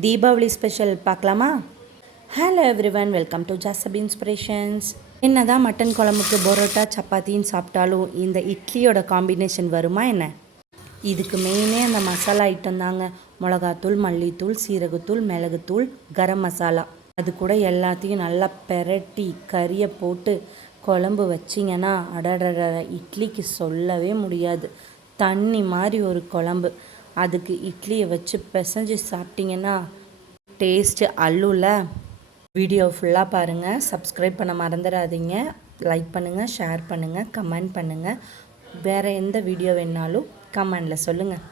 Deepavali special பார்க்கலாமா? Hello everyone, welcome to ஜாசப் inspirations. என்ன தான் மட்டன் குழம்புக்கு பரோட்டா சப்பாத்தின்னு சாப்பிட்டாலும் இந்த இட்லியோட காம்பினேஷன் வருமா என்ன? இதுக்கு மெயினே அந்த மசாலா ஐட்டம் தாங்க. மிளகாத்தூள், மல்லித்தூள், சீரகத்தூள், மிளகுத்தூள், கரம் மசாலா. அது கூட எல்லாத்தையும் நல்லா பெரட்டி கறியை போட்டு குழம்பு வச்சிங்கன்னா அடடட, இட்லிக்கு சொல்லவே முடியாது. தண்ணி மாதிரி ஒரு குழம்பு. அதுக்கு இட்லியை வச்சு பிசைஞ்சு சாப்பிட்டிங்கன்னா டேஸ்ட்டு அல்லுல. வீடியோ ஃபுல்லாக பாருங்கள். சப்ஸ்கிரைப் பண்ண மறந்துடாதீங்க. லைக் பண்ணுங்கள், ஷேர் பண்ணுங்கள், கமெண்ட் பண்ணுங்கள். வேறு எந்த வீடியோ வேணாலும் கமெண்டில் சொல்லுங்கள்.